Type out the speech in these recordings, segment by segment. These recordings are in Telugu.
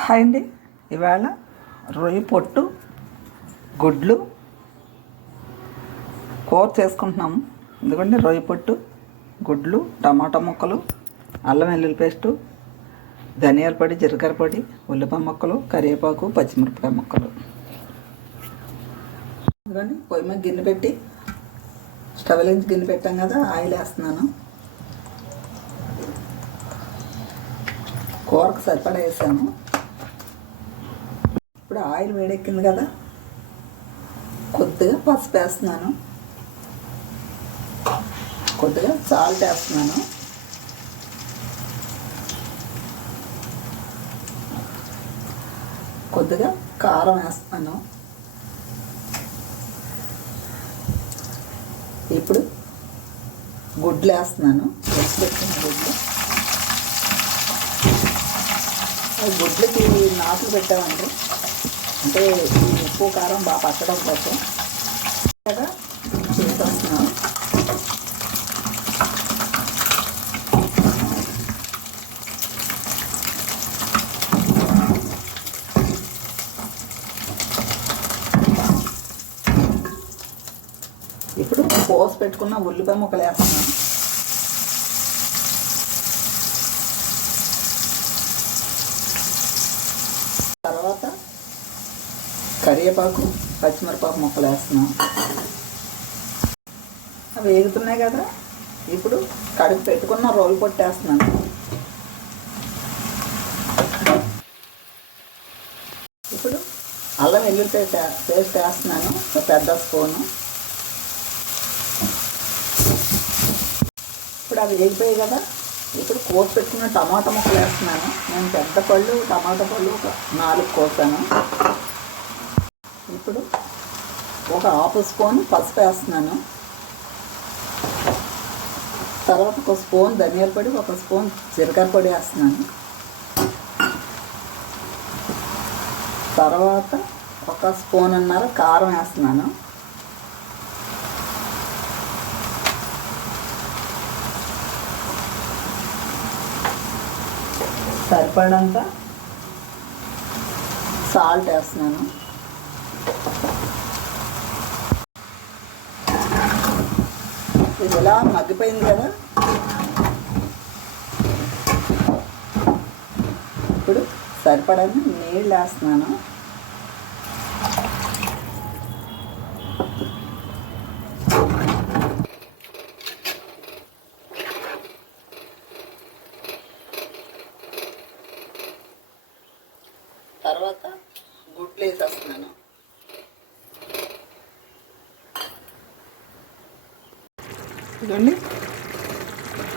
హాయ్ అండి. ఇవాళ రొయ్య పొట్టు గుడ్లు కూర చేసుకుంటున్నాము. ఎందుకంటే రొయ్య పొట్టు గుడ్లు, టమాటా ముక్కలు, అల్లం వెల్లుల్లి పేస్టు, ధనియాల పొడి, జీలకర్ర పొడి, ఉల్లిపాయ ముక్కలు, కరివేపాకు, పచ్చిమిరపకాయ ముక్కలు. ఎందుకంటే పొయ్యి మీద గిన్నె పెట్టి స్టవ్ వెలిగించి గిన్నె పెట్టాం కదా, ఆయిల్ వేస్తున్నాను. కూరకు సరిపడా వేసాను. ఇప్పుడు ఆయిల్ వేడెక్కింది కదా, కొద్దిగా పసుపు వేస్తున్నాను, కొద్దిగా సాల్ట్ వేస్తున్నాను, కొద్దిగా కారం వేస్తున్నాను. ఇప్పుడు గుడ్లు వేస్తున్నాను. పెట్టిన గుడ్లు, గుడ్లకి నాట్లు పెట్టామండి. అంటే ఉప్పు కారం బాగా పట్టడం కోసం చేసేస్తున్నాను. ఇప్పుడు పోసి పెట్టుకున్న ఉల్లిపాయ ముక్కలు వేస్తున్నాను. తర్వాత కరివేపాకు, పచ్చిమిరపకాయ ముక్కలు వేస్తున్నాం. అవి వేగుతున్నాయి కదా, ఇప్పుడు కడుగు పెట్టుకున్న రొయ్య పొట్టు వేస్తున్నాను. ఇప్పుడు అల్లం వెల్లుల్లి పేస్ట్ వేస్తున్నాను, ఒక పెద్ద స్పూను. ఇప్పుడు అవి వేగిపోయాయి కదా, ఇప్పుడు కోసి పెట్టుకున్న టమాటా ముక్కలు వేస్తున్నాను. నేను పెద్ద పళ్ళు టమాటా పళ్ళు ఒక 4 కోసాను. ఇప్పుడు ఒక హాఫ్ స్పూన్ పసుపు వేస్తున్నాను. తర్వాత ఒక స్పూన్ ధనియాల పొడి, ఒక స్పూన్ జీలకర్ర పొడి వేస్తున్నాను. తర్వాత ఒక స్పూన్నర కారం వేస్తున్నాను. సరిపడంత సాల్ట్ వేస్తున్నాను. ఇది ఇలా మగ్గిపోయింది కదా, ఇప్పుడు సరిపడని నీళ్ళు వేస్తున్నాను. తర్వాత గుడ్లు వేసేస్తున్నాను. ఇదండి,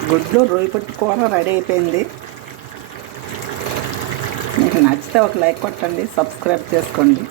గుడ్లు రొయ్య పొట్టు కూర రెడీ అయిపోయింది. మీకు నచ్చితే ఒక లైక్ కొట్టండి, సబ్స్క్రైబ్ చేసుకోండి.